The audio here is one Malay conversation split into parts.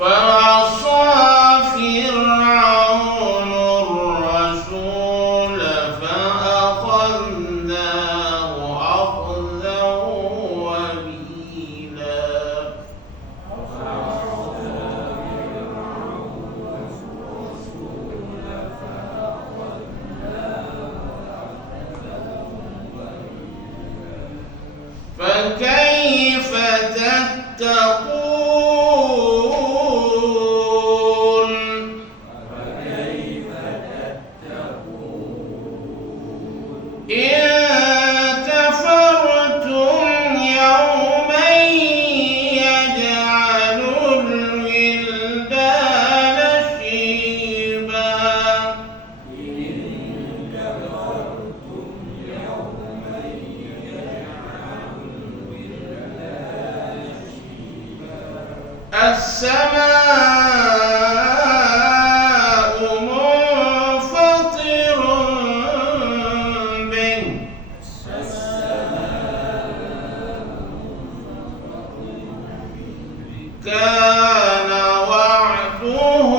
فعصى فرعون الرسول فأخذناه أخذا وبيلا. فكيف تتقون إن كفرتم يوما يجعل الولدان شيبا. السماء منفطر به كان وعده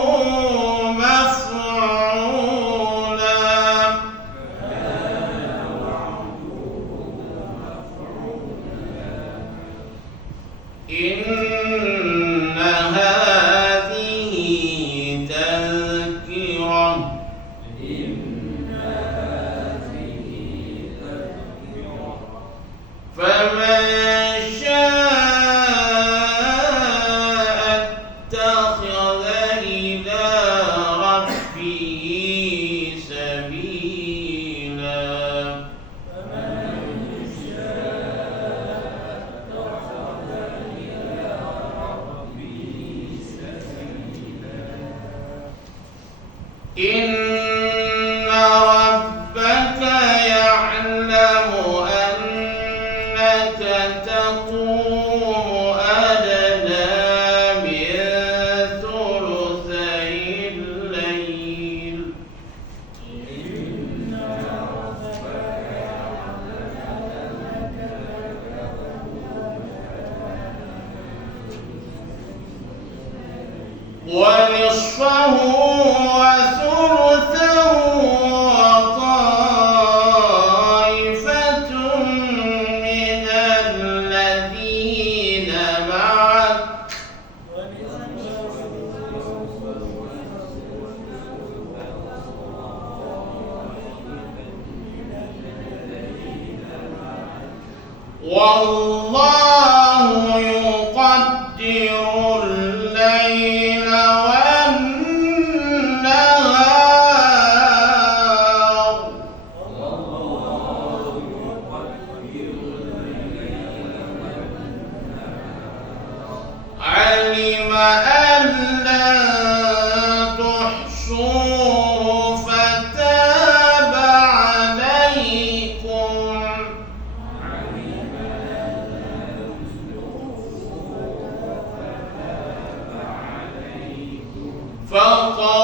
مفعولا. إن هذه تذكرة فمن شاء اتخذ إلى ربه سبيلا. إن ربك يعلم أنك تقوم أدنى من ثلثي الليل ونصفه وثلثه وطائفة من الذين معك والله يقدر الليل والنهار علم أن لن تحصوه فتاب عليكم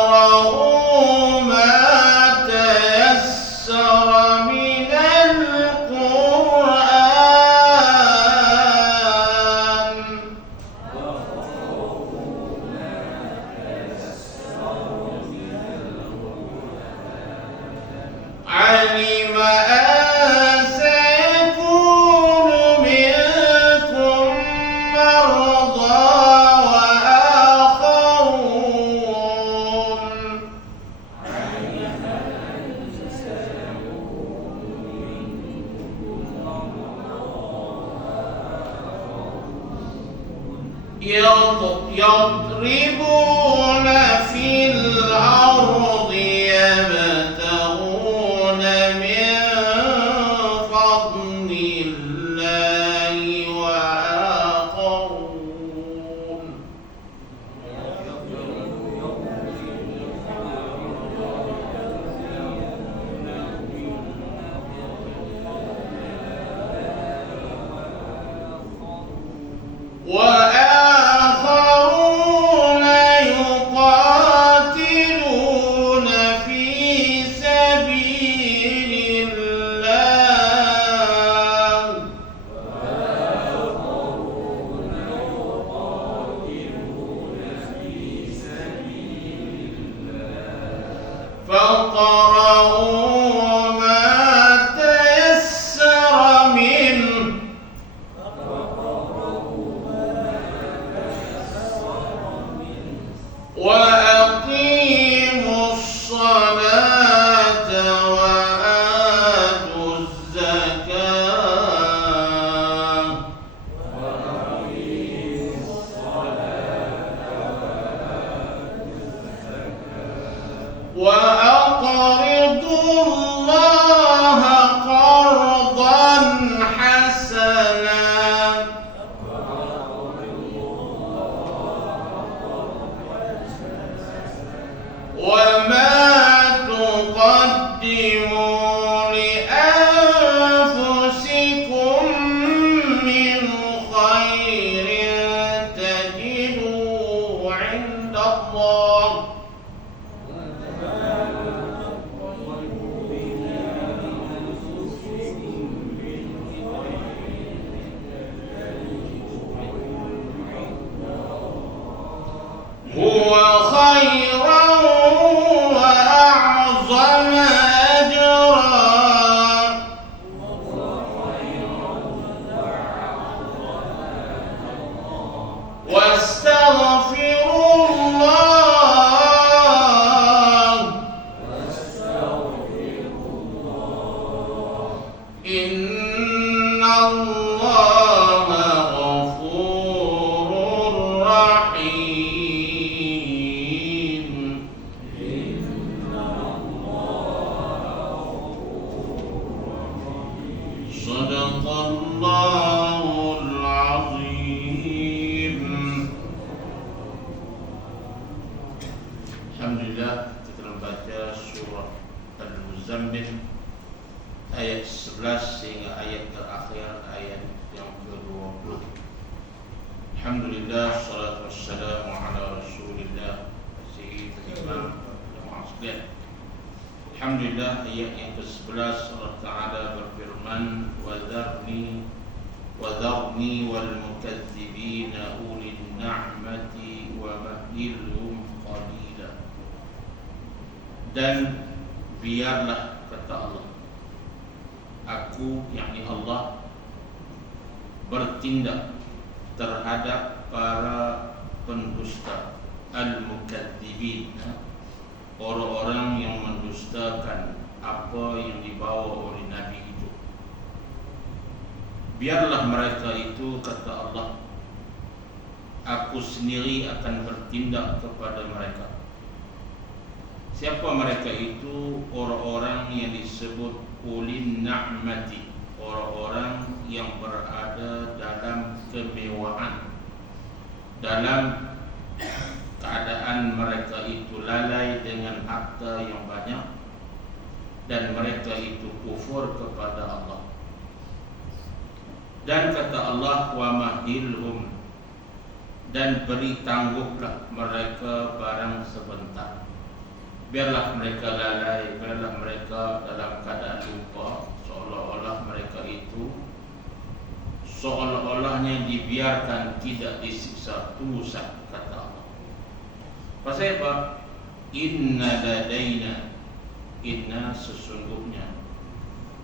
فاقرؤوا ما تيسر من القرآن علم أن سيكون منكم مرضى وآخرون يضربون في الأرض يبتغون من فضل الله وآخرون وآخرون Allaha ghafurur rahim. Sadaqallahul azim. Alhamdulillah, kita membaca surah Al-Muzammil ayat 11 sehingga ayat terakhir, ayat yang ke-20. Alhamdulillah, salatu wassalamu ala rasulillah sayyidil imam jamaah sekalian. Alhamdulillah, ayat yang ke-11 Allah Ta'ala berfirman, Wadharni wal mukadzibina ulil na'mati wa mahilhum qalila. Dan biarlah, kata Allah, aku, yakni Allah, bertindak terhadap para pendusta, al-mukadzibin, orang-orang yang mendustakan apa yang dibawa oleh Nabi itu. Biarlah mereka itu, kata Allah, aku sendiri akan bertindak kepada mereka. Siapa mereka itu? Orang-orang yang disebut ulin na'mati, orang-orang yang berada dalam kemewahan, dalam keadaan mereka itu lalai dengan harta yang banyak, dan mereka itu kufur kepada Allah. Dan kata Allah, wa mahilhum, dan beri tangguhlah mereka barang sebentar. Biarlah mereka lalai, biarlah mereka dalam keadaan lupa, seolah-olah mereka itu seolah-olahnya dibiarkan tidak disiksa. Tunggu sah, kata Allah. Pasal apa? Inna ladaina, inna sesungguhnya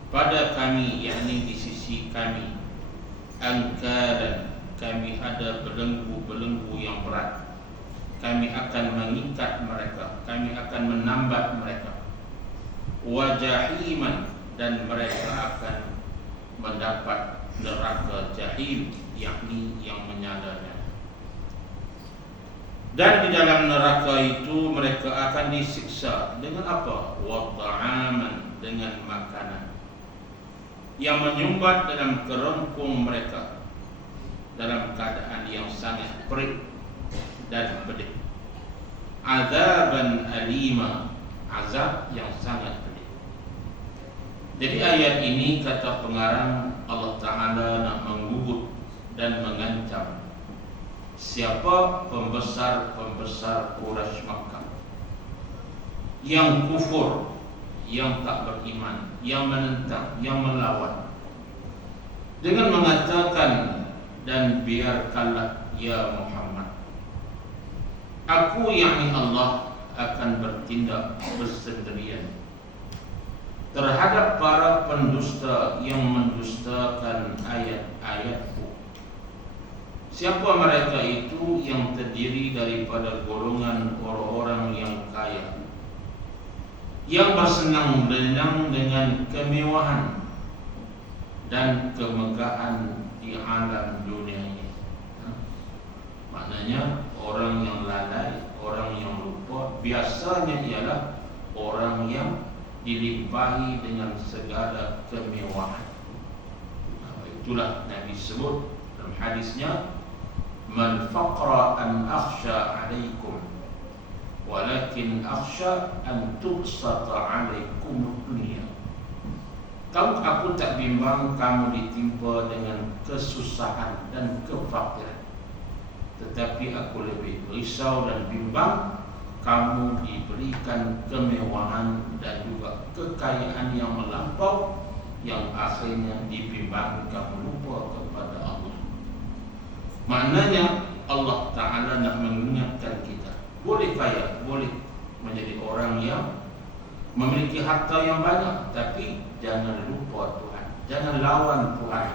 pada kami, yakni di sisi kami, angkaran, kami ada belenggu-belenggu yang berat. Kami akan mengikat mereka, kami akan menambat mereka. Wa jahiman, dan mereka akan mendapat neraka jahim, yakni yang menyalanya. Dan di dalam neraka itu mereka akan disiksa dengan apa? Wa ta'aman, dengan makanan yang menyumbat dalam kerongkong mereka dalam keadaan yang sangat perih dan pedih. Azaban alima, azab yang sangat pedih. Jadi ayat ini, kata pengarang, Allah Ta'ala nak menggugut dan mengancam siapa pembesar-pembesar Quraisy Makkah yang kufur, yang tak beriman, yang menentang, yang melawan, dengan mengatakan, dan biarkanlah ya Muhammad, aku, yakni Allah, akan bertindak bersendirian terhadap para pendusta yang mendustakan ayat-ayatku. Siapa mereka itu? Yang terdiri daripada golongan orang-orang yang kaya, yang bersenang-senang dengan kemewahan dan kemegahan di alam dunia ini. Maknanya orang yang lalai, orang yang lupa, biasanya ialah orang yang dilimpahi dengan segala kemewahan. Itulah Nabi sebut dalam hadisnya, man faqra an akhsha alaikum, walakin akhsha an tubsata alaikum dunia. Aku tak bimbang kamu ditimpa dengan kesusahan dan kefakiran, tetapi aku lebih risau dan bimbang kamu diberikan kemewahan dan juga kekayaan yang melampau, yang akhirnya dibimbang kamu lupa kepada Allah. Maknanya Allah Ta'ala nak mengingatkan kita, boleh kaya, boleh menjadi orang yang memiliki harta yang banyak, tapi jangan lupa Tuhan, jangan lawan Tuhan,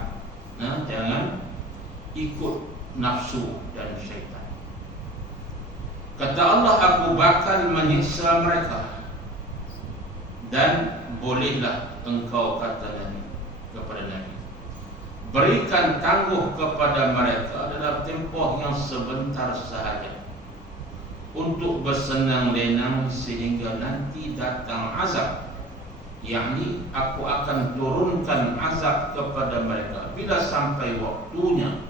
jangan ikut nafsu dan syaitan. Kata Allah, aku bakal menyiksa mereka. Dan bolehlah engkau, kata Nabi kepada Nabi, berikan tangguh kepada mereka dalam tempoh yang sebentar sahaja untuk bersenang lenang sehingga nanti datang azab, yakni aku akan turunkan azab kepada mereka bila sampai waktunya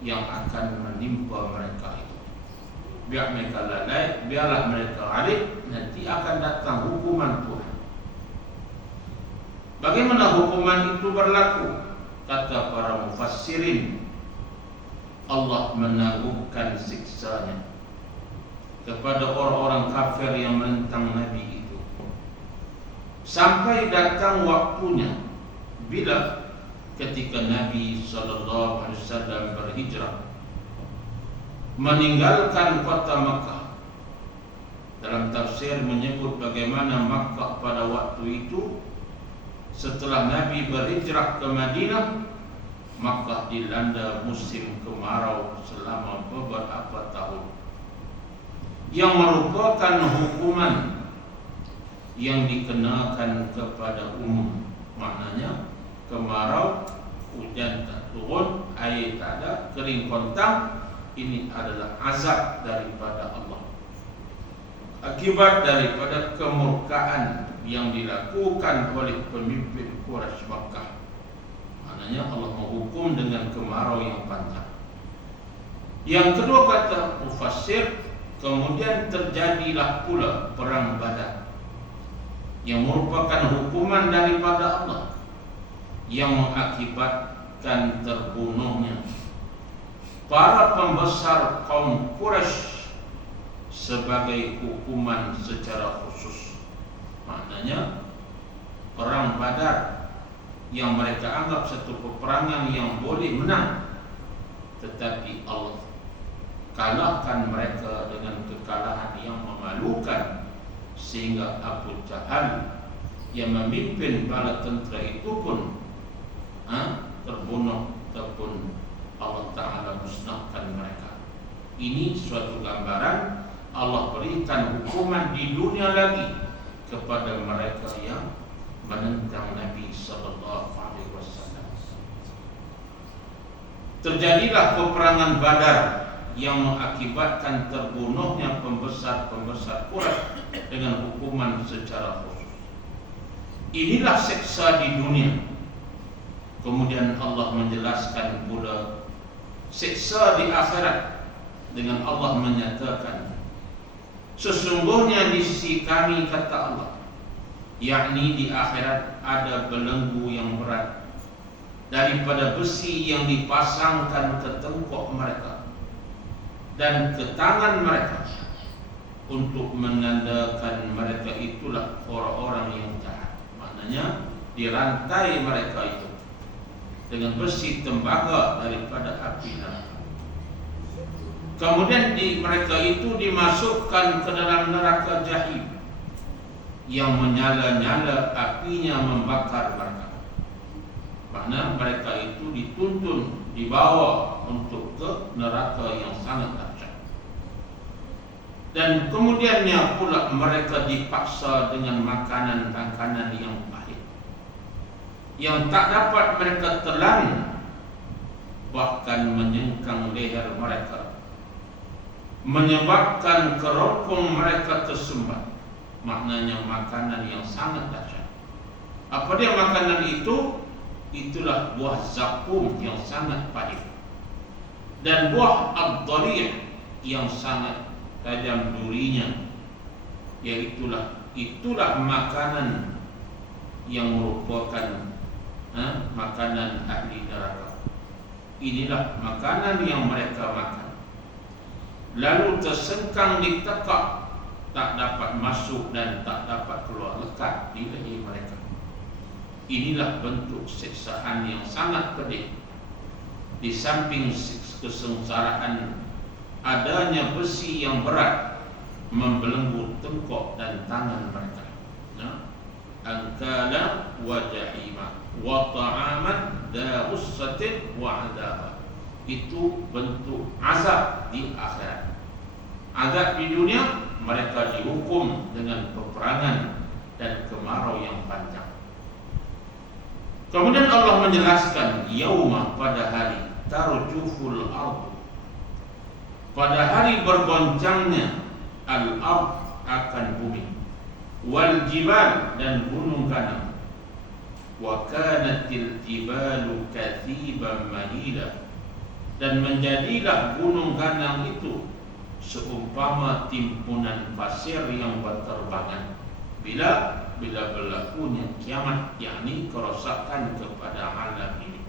yang akan menimpa mereka itu. Biar mereka lalai, biarlah mereka alim, nanti akan datang hukuman Tuhan. Bagaimana hukuman itu berlaku? Kata para mufassirin, Allah menangguhkan siksanya kepada orang-orang kafir yang menentang Nabi itu sampai datang waktunya bila ketika Nabi SAW berhijrah meninggalkan kota Makkah. Dalam tafsir menyebut bagaimana Makkah pada waktu itu setelah Nabi berhijrah ke Madinah, Makkah dilanda musim kemarau selama beberapa tahun, yang merupakan hukuman yang dikenakan kepada umum. Maknanya kemarau, hujan tak turun, air tak ada, kering kontang. Ini adalah azab daripada Allah akibat daripada kemurkaan yang dilakukan oleh pemimpin Quraisy Makkah. Maknanya Allah menghukum dengan kemarau yang panjang. Yang kedua, kata mufassir, kemudian terjadilah pula perang Badar yang merupakan hukuman daripada Allah yang mengakibatkan terbunuhnya para pembesar kaum Quraisy sebagai hukuman secara khusus. Maknanya perang Badar yang mereka anggap satu peperangan yang boleh menang, tetapi Allah kalahkan mereka dengan kekalahan yang memalukan, sehingga Abu Jahal yang memimpin bala tentera itu pun terbunuh ataupun Allah Ta'ala musnahkan mereka. Ini suatu gambaran Allah berikan hukuman di dunia lagi kepada mereka yang menentang Nabi SAW. Terjadilah peperangan Badar yang mengakibatkan terbunuhnya pembesar-pembesar Quraisy dengan hukuman secara khusus. Inilah siksa di dunia. Kemudian Allah menjelaskan pula siksa di akhirat dengan Allah menyatakan, sesungguhnya di sisi kami, kata Allah, yakni di akhirat ada belenggu yang berat daripada besi yang dipasangkan ke tengkok mereka dan ke tangan mereka untuk menandakan mereka itulah orang-orang yang jahat. Maknanya dirantai mereka itu dengan besi tembaga daripada api neraka. Kemudian mereka itu dimasukkan ke dalam neraka jahim yang menyala-nyala apinya membakar mereka. Makna mereka itu dituntun, dibawa untuk ke neraka yang sangat dahsyat. Dan kemudiannya pula mereka dipaksa dengan makanan-makanan yang pahit, yang tak dapat mereka telan, bahkan menyengkang leher mereka, menyebabkan keropong mereka tersumbat. Maknanya makanan yang sangat dahsyat. Apa dia makanan itu? Itulah buah zakum yang sangat pahit dan buah ad-dhari' yang sangat tajam durinya. Itulah makanan yang merupakan makanan ahli neraka. Inilah makanan yang mereka makan, lalu tersengkang ditekak, tak dapat masuk dan tak dapat keluar, lekat di leher mereka. Inilah bentuk siksaan yang sangat pedih. Di samping kesengsaraan, adanya besi yang berat membelenggu tengkok dan tangan mereka. Angkala wa jahima wa ta'aman da ussatin wa adaba. Itu bentuk azab di akhirat. Azab di dunia, mereka dihukum dengan peperangan dan kemarau yang panjang. Kemudian Allah menjelaskan yauma, pada hari tarjuful ard, pada hari bergoncangnya al-ard, akan bumi, wal jibal, dan gunung kanang, wa kanatil jibalu kathiban mahila, dan menjadilah gunung kanang itu seumpama timbunan pasir yang berterbangan bila berlakunya kiamat, yakni kerosakan kepada alam ini.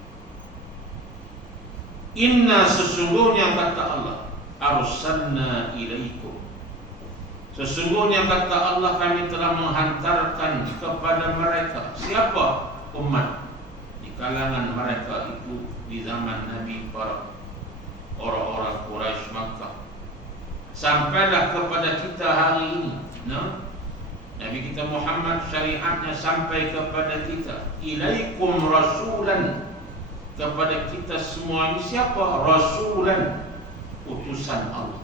Inna, sesungguhnya kata Allah, arsalna ilaikum, sesungguhnya kata Allah, kami telah menghantarkan kepada mereka. Siapa? Umat di kalangan mereka itu di zaman Nabi, para orang-orang Quraisy Makkah, sampailah kepada kita hari ini. Nabi kita Muhammad, syariatnya sampai kepada kita. Ilaikum rasulan, kepada kita semua ini. Siapa? Rasulan, utusan Allah.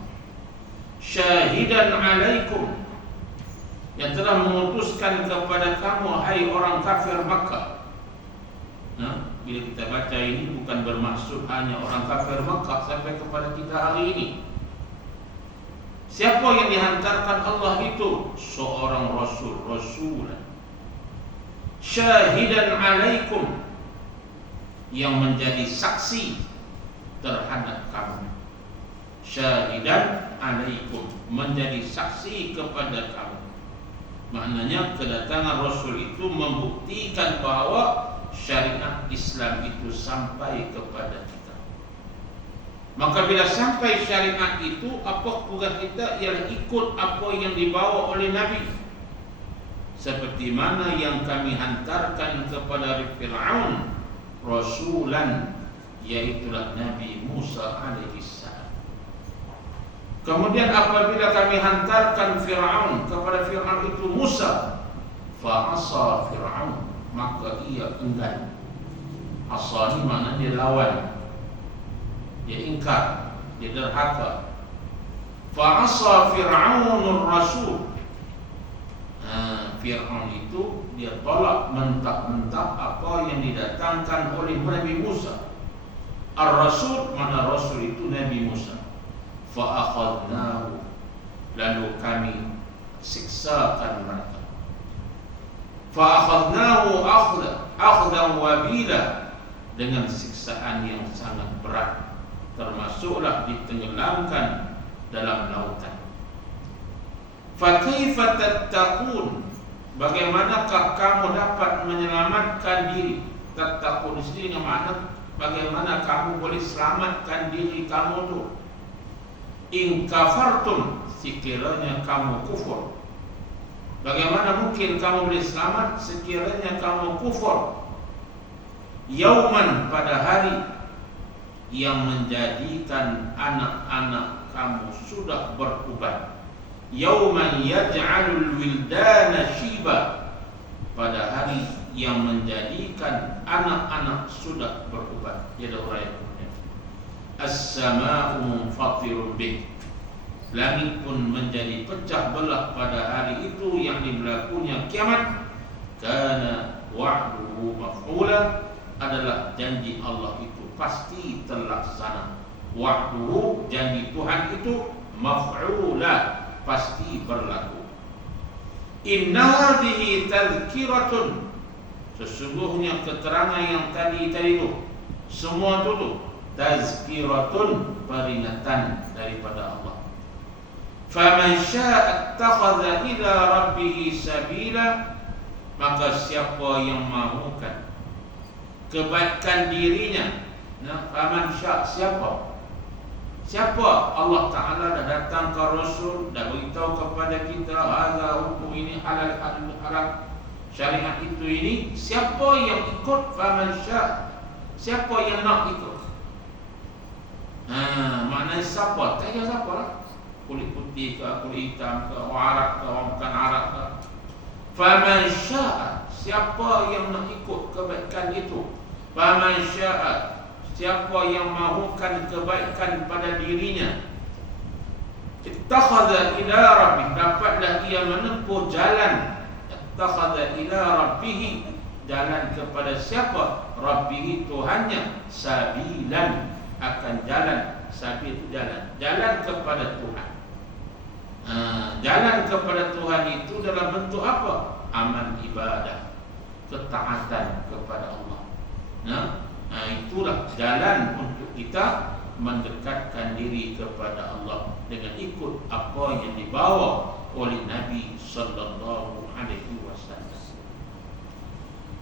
Syahidan alaikum, yang telah mengutuskan kepada kamu, hai orang kafir Makkah. Bila kita baca ini bukan bermaksud hanya orang kafir Makkah, sampai kepada kita hari ini. Siapa yang dihantarkan Allah itu? Seorang Rasul, Rasulan. Syahidan alaikum, yang menjadi saksi terhadap kamu. Syahidan alaikum, menjadi saksi kepada kamu. Maknanya kedatangan Rasul itu membuktikan bahawa syariat Islam itu sampai kepada kita. Maka bila sampai syariat itu, apa tugas kita? Ialah ikut apa yang dibawa oleh Nabi. Seperti mana yang kami hantarkan kepada Fir'aun Rasulan, iaitulah Nabi Musa alaihissalam. Kemudian apabila kami hantarkan Fir'aun, kepada Fir'aun itu Musa, fa'asa Fir'aun, maka ia enggan. Asa ni maknanya dia lawan, dia ingkar, dia derhaka. Fa'asa Fir'aunur Rasul, Fir'aun itu dia tolak mentah-mentah apa yang didatangkan oleh Nabi Musa. Ar-Rasul, mana Rasul itu Nabi Musa. Fa'akhadnahu, lalu kami siksakan mereka. Fa'akhadnahu akhdan wabila, dengan siksaan yang sangat berat, termasuklah ditenggelamkan dalam lautan. Fakaifa tattaqun, bagaimanakah kamu dapat menyelamatkan diri? Tattaqun di sini dengan makna bagaimana kamu boleh selamatkan diri kamu tu. In kafartum, sekiranya kamu kufur. Bagaimana mungkin kamu boleh selamat sekiranya kamu kufur? Yauman, pada hari yang menjadikan anak-anak kamu sudah beruban. Yauman yaj'alul wildana shiba, pada hari yang menjadikan anak-anak sudah beruban. Dia ada uraian. As-sama'u munfatirun bih, langit pun menjadi pecah belah pada hari itu yang berlakunya kiamat. Kana wa'duhu maf'ula, adalah janji Allah itu pasti terlaksana. Wa'duhu, janji Tuhan itu, maf'ula, pasti berlaku. Inna hadhihi tadhkiratun, sesungguhnya keterangan yang tadi itu semua itu tazkiratun, peringatan daripada Allah. Faman syaa'a ittakhadha ila rabbih sabila, maka siapa yang mahukan kebaikan dirinya. Faman syaa', siapa? Allah Ta'ala dah datang ke Rasul, dah beritahu kepada kita hadza hukum ini halal, haram, syariat itu ini. Siapa yang ikut? Faman syaa', siapa yang nak ikut? Maknanya siapa? Tak kira siapa lah, kulit putih ke, kulit hitam ke, orang Arab ke, orang bukan Arab ke. Faman syaa', siapa yang nak ikut kebaikan itu. Faman syaa', siapa yang mahukan kebaikan pada dirinya. Ittakhadha ila rabbih, dapatlah ia menempuh jalan. Ittakhadha ila rabbih, jalan kepada siapa? Rabbihi, Tuhannya. Sabilan, akan jalan. Sabil itu jalan, jalan kepada Tuhan. Jalan kepada Tuhan itu dalam bentuk apa? Amal ibadah, ketaatan kepada Allah. Itulah jalan untuk kita mendekatkan diri kepada Allah dengan ikut apa yang dibawa oleh Nabi sallallahu alaihi wasallam.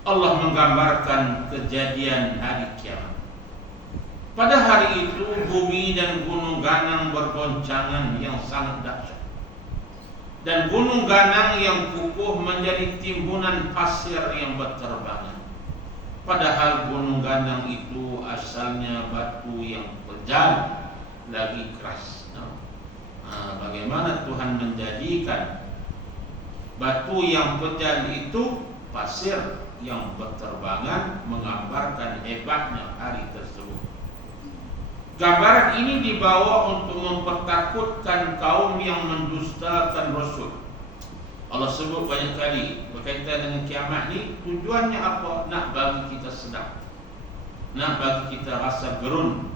Allah menggambarkan kejadian hari kiamat. Pada hari itu bumi dan gunung ganang bergoncangan yang sangat dahsyat, dan gunung ganang yang kukuh menjadi timbunan pasir yang berterbangan. Padahal gunung ganang itu asalnya batu yang pejal lagi keras. Bagaimana Tuhan menjadikan batu yang pejal itu pasir yang berterbangan, menggambarkan hebatnya hari tersebut. Gambaran ini dibawa untuk mempertakutkan kaum yang mendustakan Rasul. Allah sebut banyak kali berkaitan dengan kiamat ni. Tujuannya apa? Nak bagi kita sedar, nak bagi kita rasa gerun.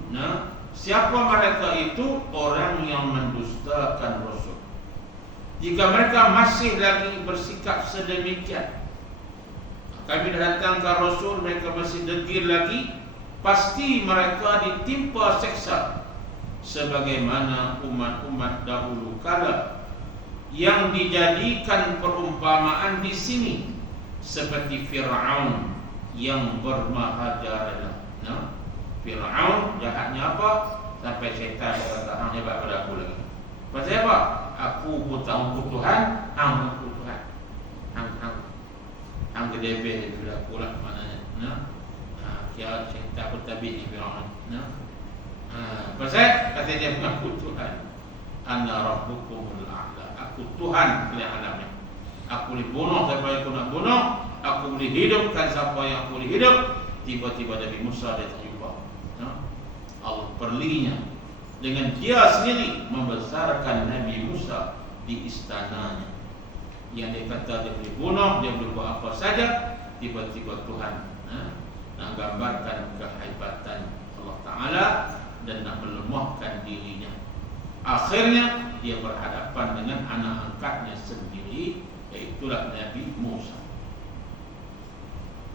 Siapa mereka itu? Orang yang mendustakan Rasul. Jika mereka masih lagi bersikap sedemikian, kami dah datangkan Rasul, mereka masih degil lagi, pasti mereka ditimpa seksa sebagaimana umat-umat dahulu kala yang dijadikan perumpamaan di sini, seperti Fir'aun yang bermahajarah. Fir'aun jahatnya apa? Sampai syaitan kata, hang hebat pada aku lagi. Pasal apa? Aku buta Tuhan, hang aku Tuhan. Hang kedebel itu dah pula maknanya. Dia cinta bertabik ni Fir'aun. Pasal kata dia mengaku Tuhan. Ana rabbukumul a'la. Aku Tuhan kalian alamnya. Aku boleh bunuh siapa yang aku nak bunuh, aku boleh hidupkan siapa yang aku boleh hidup. Tiba-tiba Nabi Musa dia terjumpa. Allah perlinya dengan dia sendiri membesarkan Nabi Musa di istananya. Yang dia kata dia boleh bunuh, dia boleh buat apa saja. Tiba-tiba Tuhan nak gambarkan kehebatan Allah Ta'ala dan nak melemahkan dirinya. Akhirnya dia berhadapan dengan anak angkatnya sendiri, iaitulah Nabi Musa.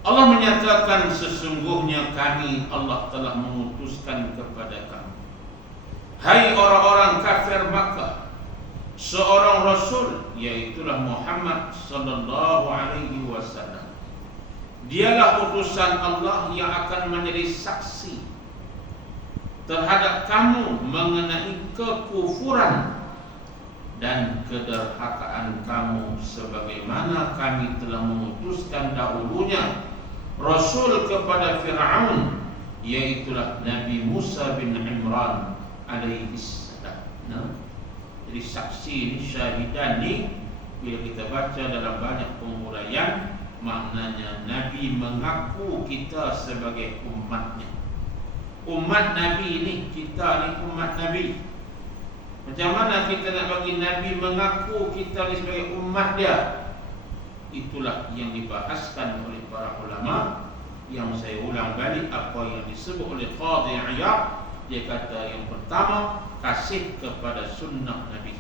Allah menyatakan, sesungguhnya kami Allah telah mengutuskan kepada kamu, hai orang-orang kafir Makkah, seorang Rasul, iaitulah Muhammad sallallahu alaihi wasallam. Dialah utusan Allah yang akan menjadi saksi terhadap kamu mengenai kekufuran dan kederhakaan kamu, sebagaimana kami telah mengutuskan dahulunya Rasul kepada Fir'aun, iaitulah Nabi Musa bin Imran alaihi salam. Jadi saksi ni, syahidan ni, bila kita baca dalam banyak penguraian, maknanya Nabi mengaku kita sebagai umatnya. Umat Nabi ni, kita ni umat Nabi. Macam mana kita nak bagi Nabi mengaku kita ni sebagai umat dia? Itulah yang dibahaskan oleh para ulama. Yang saya ulang balik apa yang disebut oleh Qadhi Iyad. Dia kata yang pertama, kasih kepada sunnah Nabi.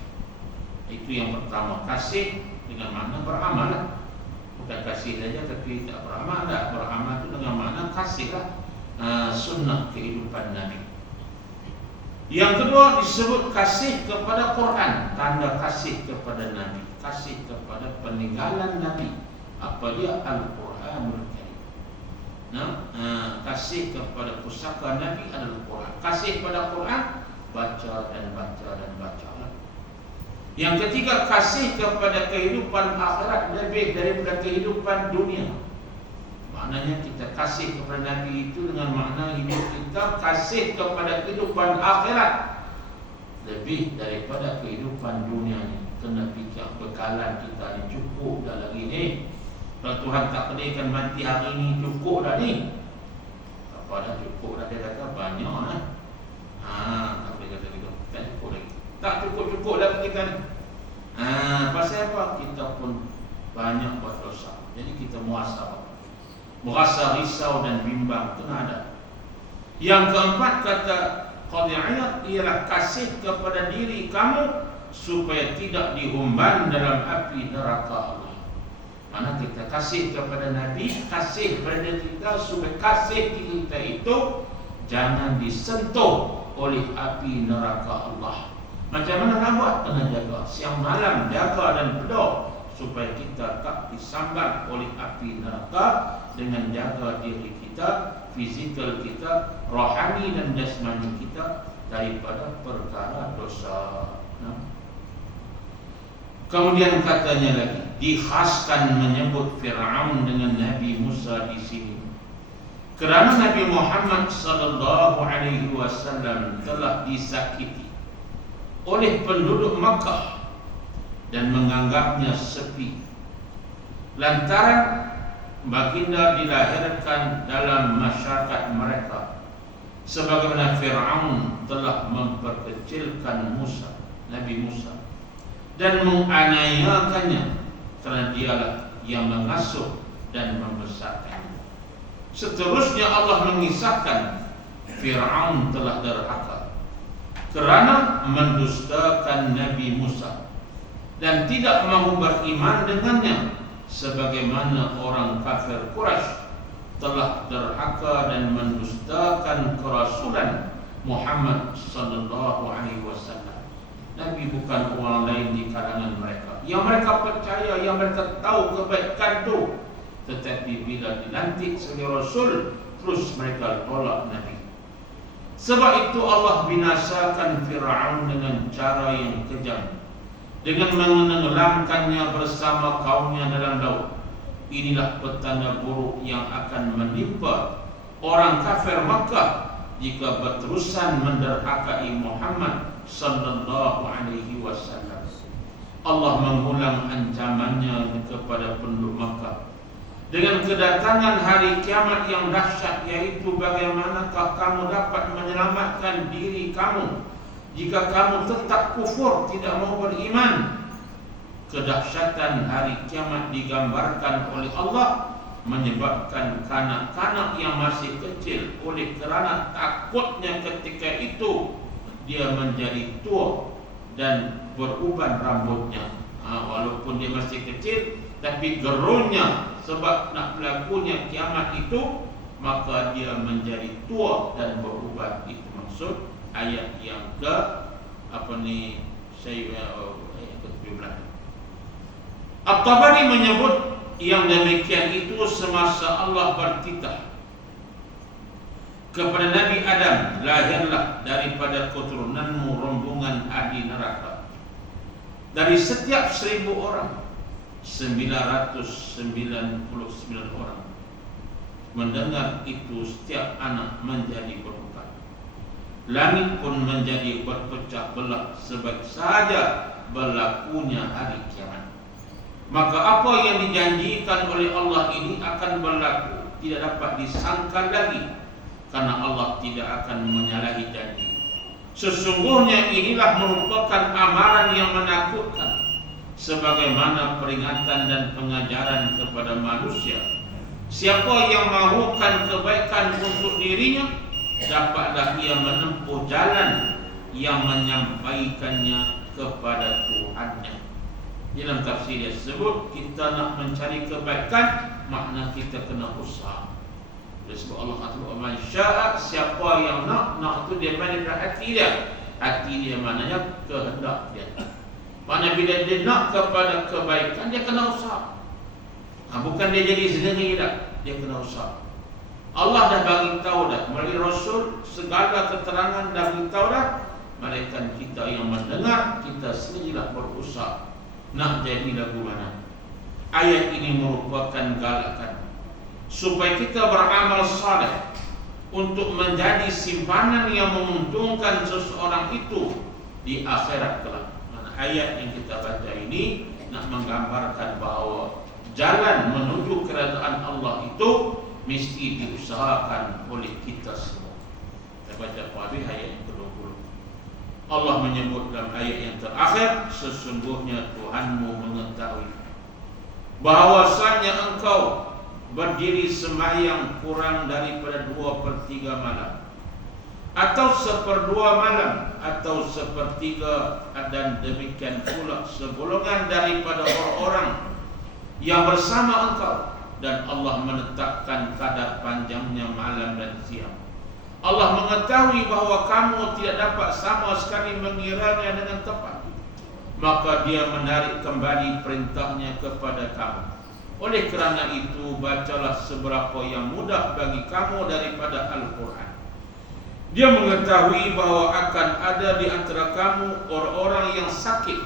Itu yang pertama, kasih dengan makna beramal. Bukan kasih saja tapi tak beramal. Tak beramal itu dengan makna kasihlah, sunnah kehidupan Nabi. Yang kedua disebut kasih kepada Quran, tanda kasih kepada Nabi, kasih kepada peninggalan Nabi. Apa dia? Al-Quranul Karim. Kasih kepada pusaka Nabi adalah Quran. Kasih kepada Quran, baca dan baca dan baca. Yang ketiga, kasih kepada kehidupan akhirat lebih daripada kehidupan dunia. Maknanya kita kasih kepada Nabi itu dengan makna hidup kita kasih kepada kehidupan akhirat lebih daripada kehidupan dunia ni. Kena fikir bekalan kita ni cukup dah lagi ni. Kalau Tuhan tak takdirkan mati hari ni, cukup dah ni. Apa dah cukup dah, dia kata banyak tak boleh kata gitu. Tak cukup lagi. Tak cukup-cukup lagi kita ni. Pasal apa? Kita pun banyak buat dosa. Jadi kita muhasabah. merasa risau dan bimbang, kena ada. Yang keempat kata Qadhi Iyad ialah kasih kepada diri kamu supaya tidak dihumban dalam api neraka Allah. Mana kita kasih kepada Nabi, kasih kepada kita supaya kasih kita itu jangan disentuh oleh api neraka Allah. Macam mana nak buat? Kena jaga siang malam, jaga dan berdoa supaya kita tak disambar oleh api neraka dengan jaga diri kita, fizikal kita, rohani dan jasmani kita daripada perkara dosa. Kemudian katanya lagi, dikhaskan menyebut Fir'aun dengan Nabi Musa di sini kerana Nabi Muhammad sallallahu alaihi wasallam telah disakiti oleh penduduk Makkah dan menganggapnya sepi lantaran baginda dilahirkan dalam masyarakat mereka, sebagaimana Fir'aun telah memperkecilkan Musa, Nabi Musa, dan menganiayakannya kerana dialah yang mengasuh dan membesarkannya. Seterusnya Allah mengisahkan Fir'aun telah derhaka kerana mendustakan Nabi Musa dan tidak mahu beriman dengannya, sebagaimana orang kafir Quraisy telah derhaka dan mendustakan kerasulan Muhammad sallallahu alaihi wasallam. Nabi bukan orang lain di kalangan mereka, yang mereka percaya, yang mereka tahu kebaikan itu, tetapi bila dilantik sebagai Rasul, terus mereka tolak Nabi. Sebab itu Allah binasakan Fir'aun dengan cara yang kejam, dengan menenggelamkannya bersama kaumnya dalam laut. Inilah petanda buruk yang akan menimpa orang kafir Makkah jika berterusan menderhakai Muhammad sallallahu alaihi wasallam. Allah mengulang ancamannya kepada penduduk Makkah dengan kedatangan hari kiamat yang dahsyat, yaitu bagaimanakah kamu dapat menyelamatkan diri kamu jika kamu tetap kufur, tidak mau beriman. Kedahsyatan hari kiamat digambarkan oleh Allah menyebabkan kanak-kanak yang masih kecil oleh kerana takutnya ketika itu dia menjadi tua dan beruban rambutnya. Walaupun dia masih kecil, tapi gerunnya sebab nak berlakunya kiamat itu, maka dia menjadi tua dan beruban. Itu maksud ayat yang ke ayat ke-17. At-Tabari menyebut yang demikian itu semasa Allah bertitah kepada Nabi Adam, lahirlah daripada keturunanmu rombongan ahli neraka. Dari setiap 1000 orang, 999 orang mendengar itu, setiap anak menjadi berubah. Langit pun menjadi berpecah belah sebab saja berlakunya hari kiamat. Maka apa yang dijanjikan oleh Allah ini akan berlaku, tidak dapat disangkal lagi, karena Allah tidak akan menyalahi janji. Sesungguhnya inilah merupakan amaran yang menakutkan, sebagaimana peringatan dan pengajaran kepada manusia. Siapa yang mahukan kebaikan untuk dirinya, dapatlah ia menempuh jalan yang menyampaikannya kepada Tuhannya. Dalam tafsir dia sebut, kita nak mencari kebaikan, makna kita kena usaha. Sebab Allah kata, "Man syaa", siapa yang nak itu dia mana hati dia. Hati dia maknanya kehendak dia. Mana bila dia nak kepada kebaikan, dia kena usaha. Bukan dia jadi sendiri dah, dia kena usaha. Allah dah bagi tahu dah melalui Rasul, segala keterangan dah beritahu dah. Malaikat kita yang mendengar, kita sendirilah berusaha nak jadi lagu mana. Ayat ini merupakan galakan supaya kita beramal saleh untuk menjadi simpanan yang menguntungkan seseorang itu di akhirat kelak. Ayat yang kita baca ini nak menggambarkan bahawa jalan menuju kerajaan Allah itu mesti diusahakan oleh kita semua. Kita baca habis ayat yang ke-20. Allah menyebut dalam ayat yang terakhir, sesungguhnya Tuhanmu mengetahui bahawasanya engkau berdiri sembahyang kurang daripada 2/3 malam, atau 1/2 malam, atau 1/3, dan demikian pula segolongan daripada orang-orang yang bersama engkau, dan Allah menetapkan kadar panjangnya malam dan siang. Allah mengetahui bahawa kamu tidak dapat sama sekali mengiranya dengan tepat, maka Dia menarik kembali perintahnya kepada kamu. Oleh kerana itu, bacalah seberapa yang mudah bagi kamu daripada Al-Quran. Dia mengetahui bahawa akan ada di antara kamu orang-orang yang sakit,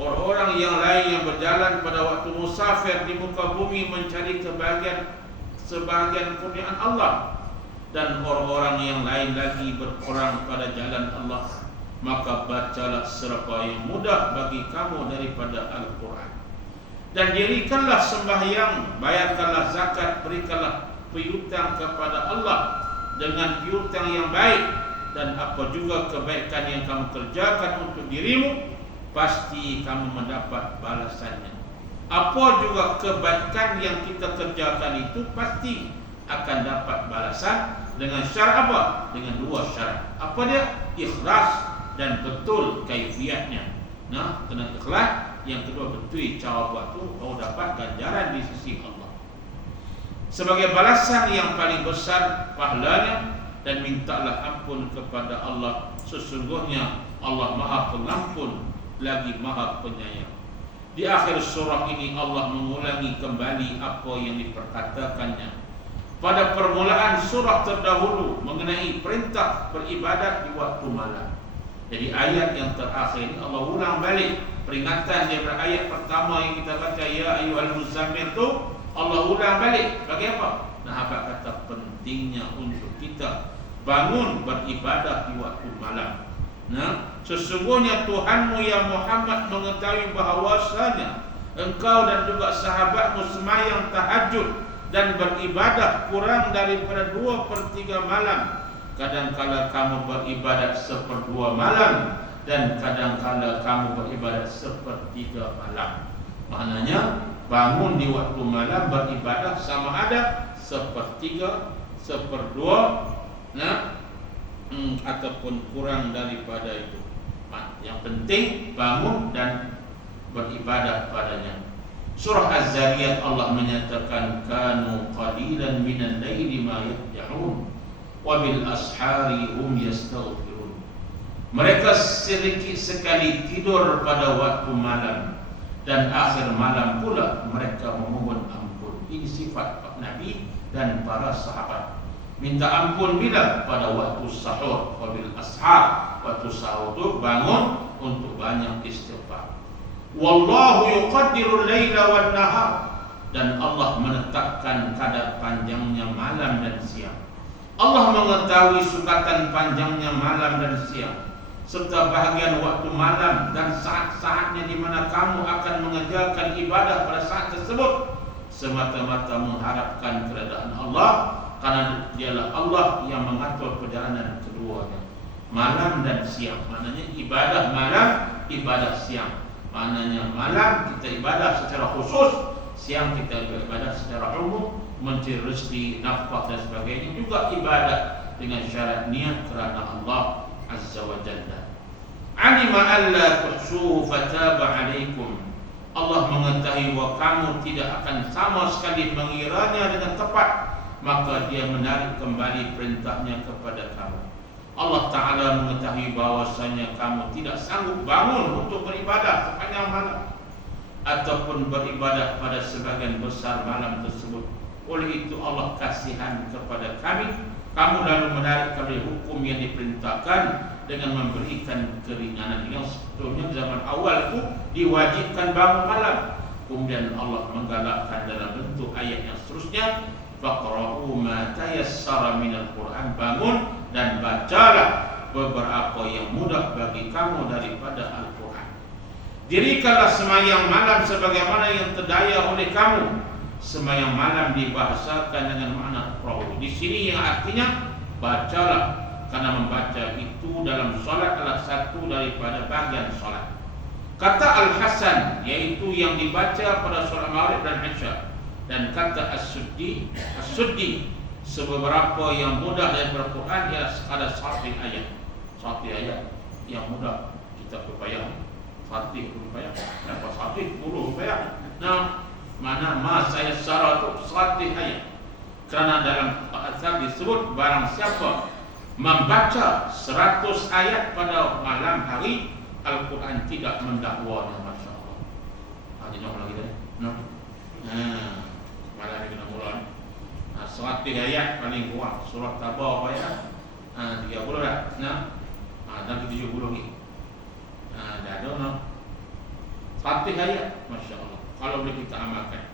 orang-orang yang lain yang berjalan pada waktu musafir di muka bumi mencari sebahagian kurniaan Allah, dan orang-orang yang lain lagi berperang pada jalan Allah. Maka bacalah serapa yang mudah bagi kamu daripada Al-Quran, dan dirikanlah sembahyang, bayarkanlah zakat, berikanlah piutang kepada Allah dengan piutang yang baik, dan apa juga kebaikan yang kamu kerjakan untuk dirimu, pasti kamu mendapat balasannya. Apa juga kebaikan yang kita kerjakan itu pasti akan dapat balasan, dengan syarat apa? Dengan 2 syarat. Apa dia? Ikhlas dan betul kaifiatnya. Nah, kena ikhlas. Yang kedua, betul cara buat tu, baru dapat ganjaran di sisi Allah. Sebagai balasan yang paling besar pahalanya, dan mintalah ampun kepada Allah. Sesungguhnya Allah Maha Pengampun lagi Maha Penyayang. Di akhir surah ini Allah mengulangi kembali apa yang diperkatakannya pada permulaan surah terdahulu mengenai perintah beribadat di waktu malam. Jadi ayat yang terakhir ini Allah ulang balik peringatan daripada ayat pertama yang kita baca, ya ayyuhal muzammil tu, Allah ulang balik. Bagi apa? Nah, apa kata pentingnya untuk kita bangun beribadah di waktu malam. Nah, sesungguhnya Tuhanmu ya Muhammad mengetahui bahawasanya engkau dan juga sahabatmu sembahyang tahajud dan beribadah kurang daripada 2/3 malam. Kadang-kala kamu beribadat 1/2 malam, dan kadang-kala kamu beribadat 1/3 malam. Maknanya bangun di waktu malam beribadah sama ada 1/3, 1/2, ataupun kurang daripada itu. Yang penting bangun dan beribadah padanya. Surah Az-Zariyat Allah menyatakan, kanu qalilan minal laili ma yahja'un wa bil ashari hum yastaghfirun. Mereka sedikit sekali tidur pada waktu malam, dan akhir malam pula mereka memohon ampun. Ini sifat Nabi dan para sahabat. Minta ampun bila? Pada waktu sahur. Wa bil ashar, waktu sahur itu bangun untuk banyak istighfar. Wallahu yuqaddirul laila wan nahar, dan Allah menetapkan kadar panjangnya malam dan siang. Allah mengetahui sukatan panjangnya malam dan siang, serta bahagian waktu malam dan saat-saatnya di mana kamu akan mengerjakan ibadah pada saat tersebut, semata-mata mengharapkan keredaan Allah, karena dialah Allah yang mengatur perjalanan keduanya, malam dan siang. Maknanya ibadah malam, ibadah siang. Maknanya malam kita ibadah secara khusus, siang kita ibadah secara umum, mencari rezeki, nafkah dan sebagainya, juga ibadah dengan syarat niat kerana Allah Azza wa Jalla. Alima alla tuhsuhu fataba alaikum. Allah mengetahui bahawa kamu tidak akan sama sekali mengiranya dengan tepat, maka Dia menarik kembali perintahnya kepada kamu. Allah Ta'ala mengetahui bahawasanya kamu tidak sanggup bangun untuk beribadah sepanjang malam, ataupun beribadah pada sebagian besar malam tersebut. Oleh itu Allah kasihan kepada kami. Kamu lalu menarik kembali hukum yang diperintahkan dengan memberikan keringanan. Yang sebelumnya zaman awal itu diwajibkan bangun malam, kemudian Allah menggalakkan dalam bentuk ayat yang seterusnya, faqra'u ma tayassara minal Qur'an, bangun dan bacalah beberapa yang mudah bagi kamu daripada Al-Quran. Dirikanlah sembahyang malam sebagaimana yang terdaya oleh kamu. Sembahyang malam dibahasakan dengan makna qra'u di sini yang artinya bacalah, karena membaca itu dalam solat adalah satu daripada bagian solat. Kata Al-Hasan, yaitu yang dibaca pada solat Maghrib dan Isya, Dan kata as-suddi sebeberapa yang mudah dari Al-Quran ialah sekadar satu ayat. Satu ayat yang mudah kita berbayar. Satu berbayar. Dapat satu 10 berbayar. Nah, mana saya syarah itu satu ayat. Kerana dalam asal disebut barang siapa membaca 100 ayat pada malam hari, Al-Quran tidak mendakwanya. Masya Allah. Tengok lagi tadi. Malam ni kena mula ni. 100 ayat paling kurang. Surah Tabah apa ya? 30 dah. Dan 70 lagi. Dah ada no. 100 ayat. Masya Allah. Kalau boleh kita amalkan.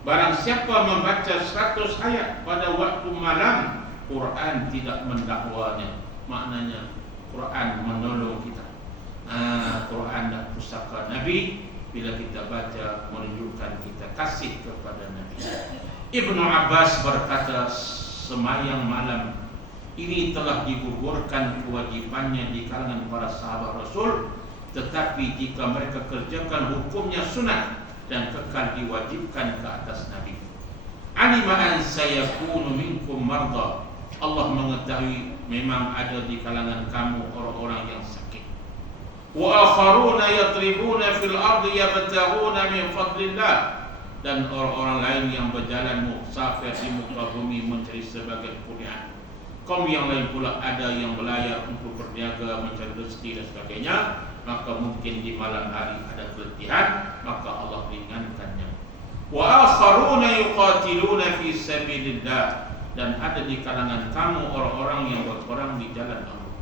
Barang siapa membaca 100 ayat pada waktu malam, Quran tidak mendakwanya. Maknanya Quran menolong kita. Quran dan pusaka Nabi, bila kita baca menunjukkan kita kasih kepada Nabi. Ibnu Abbas berkata, semayang malam ini telah digugurkan kewajibannya di kalangan para sahabat Rasul, tetapi jika mereka kerjakan hukumnya sunat dan kekal diwajibkan ke atas Nabi. Alima an sayakunu minkum marda. Allah mengetahui memang ada di kalangan kamu orang-orang yang sakit. Wa akharuna yatribuna fil ardi yabtaghuna min fadlillah. Dan orang-orang lain yang berjalan musafir di muka bumi mencari sebagai kurniaan. Kaum yang lain pula ada yang berlayar untuk berniaga, mencari rezeki dan sebagainya. Maka mungkin di malam hari ada keletihan, maka Allah ringankannya. Wa akharuna yuqatiluna fi sabilillah. Dan ada di kalangan kamu orang-orang yang berperang di jalan Allah.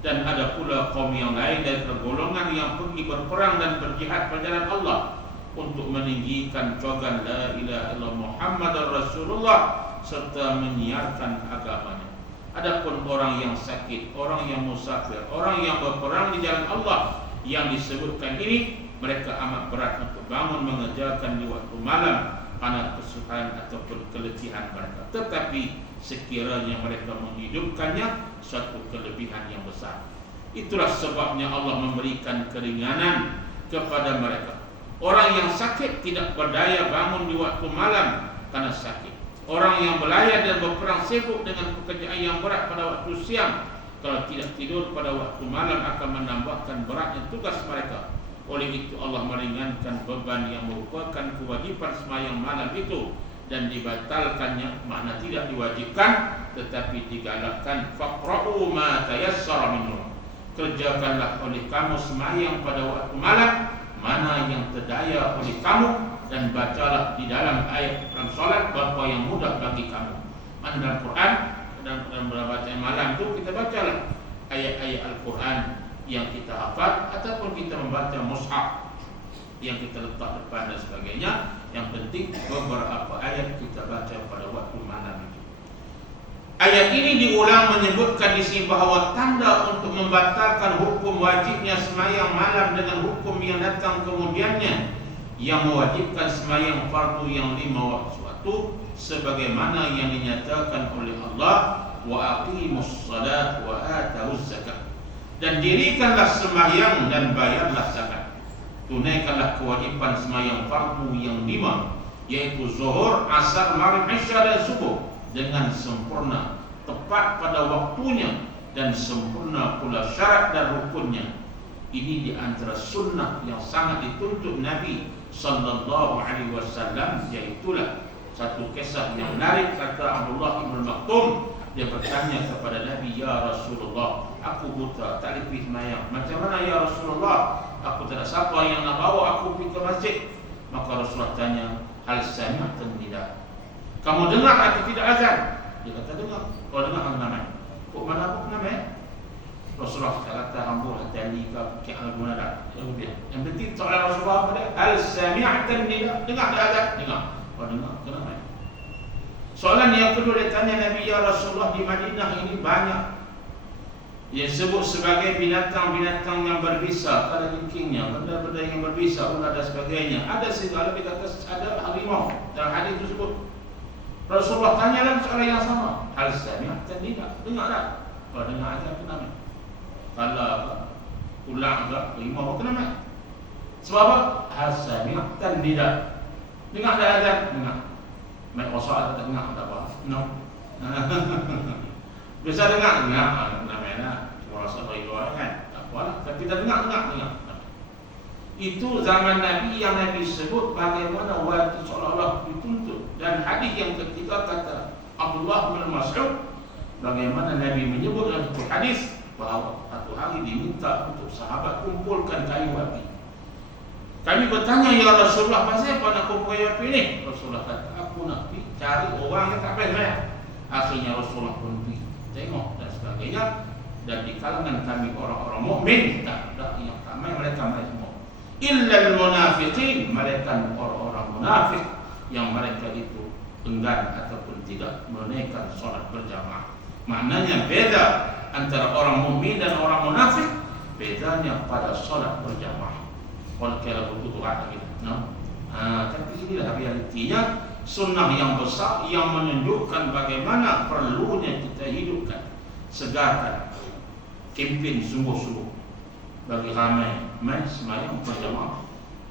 Dan ada pula kaum yang lain dari golongan yang pergi berperang dan berjihad pada jalan Allah untuk meninggikan slogan la ilaha illallah Muhammadar Rasulullah serta menyiarkan agamanya. Adapun orang yang sakit, orang yang musafir, orang yang berperang di jalan Allah yang disebutkan ini, mereka amat berat untuk bangun mengerjakan di waktu malam karena kesusahan ataupun keletihan mereka. Tetapi sekiranya mereka menghidupkannya, suatu kelebihan yang besar. Itulah sebabnya Allah memberikan keringanan kepada mereka. Orang yang sakit tidak berdaya bangun di waktu malam karena sakit. Orang yang berlayar dan berperang sibuk dengan pekerjaan yang berat pada waktu siang, kalau tidak tidur pada waktu malam akan menambahkan beratnya tugas mereka. Oleh itu Allah meringankan beban yang merupakan kewajiban sembahyang malam itu dan dibatalkannya, makna tidak diwajibkan tetapi digalakkan. Faqra'u ma tayassara minhu. Kerjakanlah oleh kamu sembahyang pada waktu malam mana yang terdaya oleh kamu, dan bacalah di dalam ayat dalam solat apa yang mudah bagi kamu. Mana dalam Quran dan dalam bacaan malam itu kita bacalah ayat-ayat Al-Quran yang kita hafal ataupun kita membaca mushaf yang kita letak depan dan sebagainya. Yang penting beberapa ayat kita baca pada waktu malam itu. Ayat ini diulang menyebutkan di sini bahawa tanda untuk membatalkan hukum wajibnya sembahyang malam dengan hukum yang datang kemudiannya yang mewajibkan sembahyang fardu yang 5 waktu sebagaimana yang dinyatakan oleh Allah, wa aqimus salat wa atuz zakat. Dan dirikanlah sembahyang dan bayarlah zakat. Tunaikanlah kewajiban sembahyang fardu yang 5, yaitu zuhur, asar, maghrib, isya dan subuh dengan sempurna, tepat pada waktunya dan sempurna pula syarat dan rukunnya. Ini di antara sunnah yang sangat dituntut Nabi sallallahu alaihi wasallam, iaitulah satu kisah yang menarik. Kata Abdullah bin Maktum, dia bertanya kepada Nabi, ya Rasulullah, aku buta, tak boleh pergi sembahyang. Macam mana ya Rasulullah? Aku tak ada siapa yang nak bawa aku pergi ke masjid. Maka Rasulullah tanya, hal sami'tan tidak? Kamu dengar atau tidak azan? Dia kata dengar. Kalau dengar apa namanya? Kok mana aku namanya? Rasulullah kata hambur hati Ali ke al-guna dah. Yang penting soalan Rasulullah pada hal sami'tan tidak? Dengar tak azan? Dengar. Kalau dengar, kenapa? Soalan yang kedua dia tanya Nabi, ya Rasulullah, di Madinah ini banyak yang sebut sebagai binatang-binatang yang berbisa, ada jengkingnya, benda-benda yang berbisa, ular dan sebagainya. Ada segala, dia kata ada harimau dalam hadis tersebut. Rasulullah tanya dalam soalan yang sama, hal sami'tan tidak? Dengar tak? Kalau dengar azan kenapa? Kalau ular ke harimau kenapa? Sebab apa? Hal sami'tan tidak? Dengar tak azan? Dengar. Mai osak tak dengar tak apa. No. Bisa dengar namanya rasa riwayat kan. Tak apalah, tapi tak dengar. Itu zaman Nabi yang Nabi sebut bagaimana waktu seolah-olah dituntut. Dan hadis yang ketiga kata Abdullah bin Mas'ud, bagaimana Nabi menyebut dalam hadis bahawa satu hari diminta untuk sahabat kumpulkan kayu api. Kami bertanya, ya Rasulullah, pasal apa nak kumpul kayu api ni? Rasulullah kata, aku nak pergi cari orang yang tak bayar. Akhirnya Rasulullah pun pergi tengok dan sebagainya. Dan di kalangan kami orang-orang mukmin tak ada yang tak main, mereka semua. Illal munafiqin, mereka orang-orang munafik yang mereka itu enggan ataupun tidak menunaikan solat berjamaah. Maknanya beda antara orang mukmin dan orang munafik, bedanya pada solat berjamaah. Kalau kira betul lagi, no? Tapi inilah realitinya, sunnah yang besar yang menunjukkan bagaimana perlunya kita hidupkan, segarkan, kempen sungguh-sungguh bagi ramai main semayang berjamaah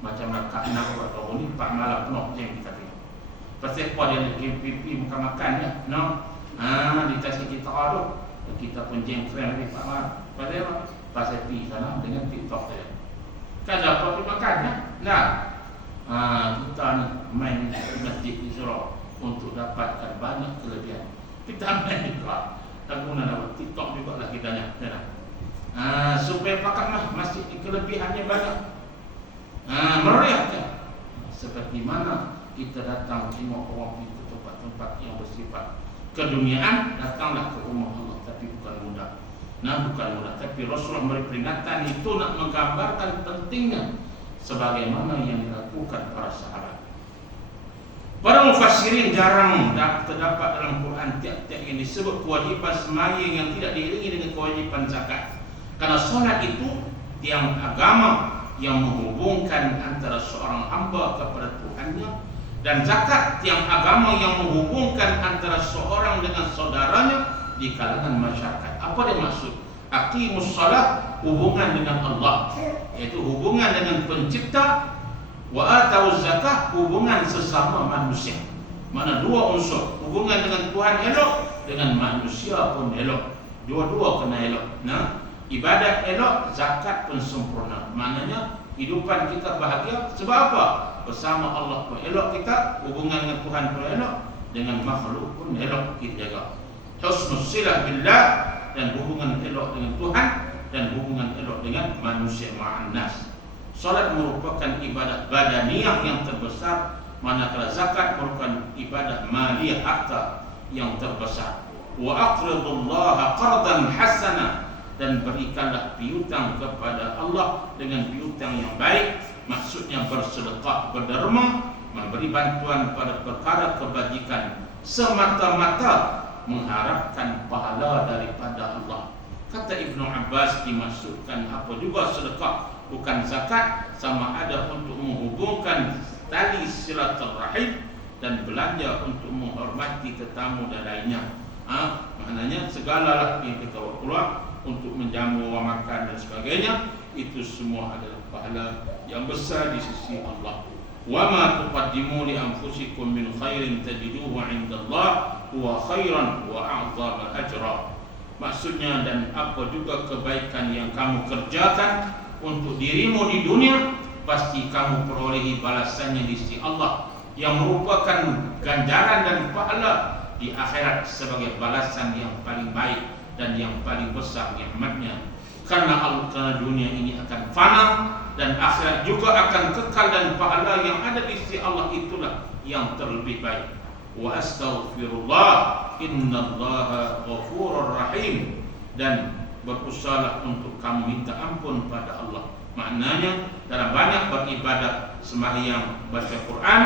macam nak atau ni 4 malam penuh yang kita tengok. Pasal apa dia nak pipi makan ya, no? Di tas kita ada, kita pun jengkren lagi 4 malam. Pasal pi sana dengan TikTok dia. Kan dapat pergi makan ya? Nah, kita ni main masjid di Surau untuk dapatkan banyak kelebihan. Kita main juga, tak guna dapat TikTok juga lah kita nya. Supaya pakai masjid ini kelebihannya banyak. Meriahkan. Seperti mana kita datang tengok orang itu tempat-tempat yang bersifat keduniaan, datanglah ke rumah Allah, tapi bukan mudah. Bukan mudah. Tapi Rasulullah memberi peringatan itu nak menggambarkan pentingnya sebagaimana yang dilakukan para sahabat. Para mufassirin jarang terdapat dalam Quran tiap-tiap yang disebut kewajiban sembahyang yang tidak diiringi dengan kewajiban zakat. Karena solat itu tiang agama yang menghubungkan antara seorang hamba kepada Tuhannya, dan zakat tiang agama yang menghubungkan antara seorang dengan saudaranya di kalangan masyarakat. Apa dia maksud? Aqimus salat, hubungan dengan Allah, yaitu hubungan dengan pencipta. Wa atauz zakat, hubungan sesama manusia. Mana dua unsur, hubungan dengan Tuhan elok, dengan manusia pun elok. Dua-dua kena elok. Ibadat elok, zakat pun sempurna. Maknanya hidupan kita bahagia sebab apa? Bersama Allah pun elok kita, hubungan dengan Tuhan pun elok, dengan makhluk pun elok kita jaga. Husnul silah billah, dan hubungan elok dengan Tuhan, dan hubungan elok dengan manusia ma'annas. Salat merupakan ibadat badaniyah yang terbesar, manakala zakat merupakan ibadat maliyah, harta yang terbesar. Wa aqridullaha qardan hasana, dan berikanlah piutang kepada Allah dengan piutang yang baik. Maksudnya bersedekah, berderma, memberi bantuan pada perkara kebajikan semata-mata mengharapkan pahala daripada Allah. Kata Ibnu Abbas, dimaksudkan apa juga sedekah, bukan zakat, sama ada untuk menghubungkan tali silaturahim dan belanja untuk menghormati tetamu dan lainnya. Maknanya segala yang kita keluar untuk menjamu orang makan dan sebagainya, itu semua adalah pahala yang besar di sisi Allah. Wa ma tuqaddimu li anfusikum min khairin tajiduhu 'indallah huwa khairan wa a'zama ajra. Maksudnya, dan apa juga kebaikan yang kamu kerjakan untuk dirimu di dunia, pasti kamu perolehi balasannya di sisi Allah, yang merupakan ganjaran dan pahala di akhirat sebagai balasan yang paling baik dan yang paling besar nikmatnya. Karena dunia ini akan fana dan akhirat juga akan kekal, dan pahala yang ada di sisi Allah itulah yang terlebih baik. Wa astaghfirullah, innallaha ghafurur rahim, dan berusahalah untuk kamu minta ampun pada Allah. Maknanya dalam banyak beribadat, sembahyang, baca Quran,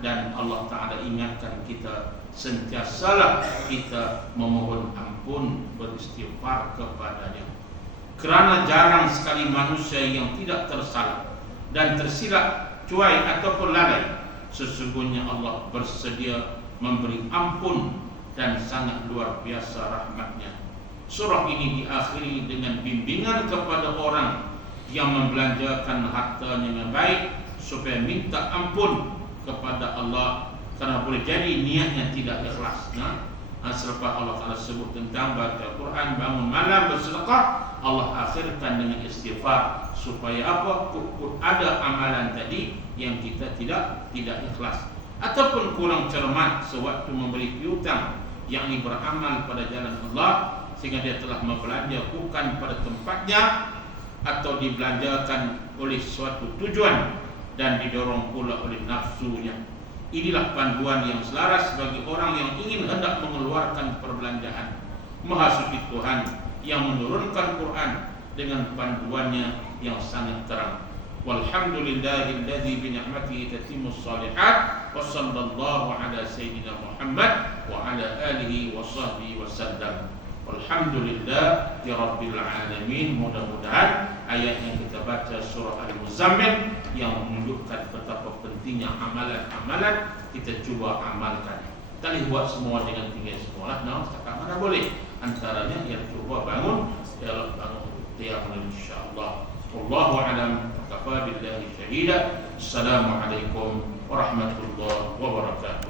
dan Allah Ta'ala ingatkan kita sentiasalah kita memohon ampun, beristighfar kepadanya. Kerana jarang sekali manusia yang tidak tersalah dan tersilap, cuai ataupun lalai. Sesungguhnya Allah bersedia memberi ampun dan sangat luar biasa rahmatnya. Surah ini diakhiri dengan bimbingan kepada orang yang membelanjakan hartanya dengan baik, supaya minta ampun kepada Allah Karena boleh jadi niatnya tidak ikhlas. Selepas Allah Ta'ala sebut tentang baca Quran, bangun malam, bersedekah, Allah akhirkan dengan istighfar. Supaya apa? Ada amalan tadi yang kita tidak ikhlas, ataupun kurang cermat sewaktu memberi piutang, yakni beramal pada jalan Allah, sehingga dia telah membelanja bukan pada tempatnya, atau dibelanjakan oleh suatu tujuan dan didorong pula oleh nafsunya. Inilah panduan yang selaras bagi orang yang ingin hendak mengeluarkan perbelanjaan, menghasuti Tuhan yang menurunkan Quran dengan panduannya yang sangat terang. Walhamdulillahilladzi bi ni'matihi tatimmus shalihat, wa sallallahu ala sayyidina Muhammad wa ala alihi wa sahbihi wasallam. Alhamdulillah ya Rabbil Alamin. Mudah-mudahan ayat yang kita baca surah Al-Muzammil yang menunjukkan betapa pentingnya amalan-amalan kita cuba amalkan. Kita buat semua dengan tinggal semua. Setakat mana boleh. Antaranya yang cuba bangun dalam bangun tiap malam insyaAllah. Wallahu a'lam. Kafa billahi syahida. Assalamualaikum warahmatullahi wabarakatuh.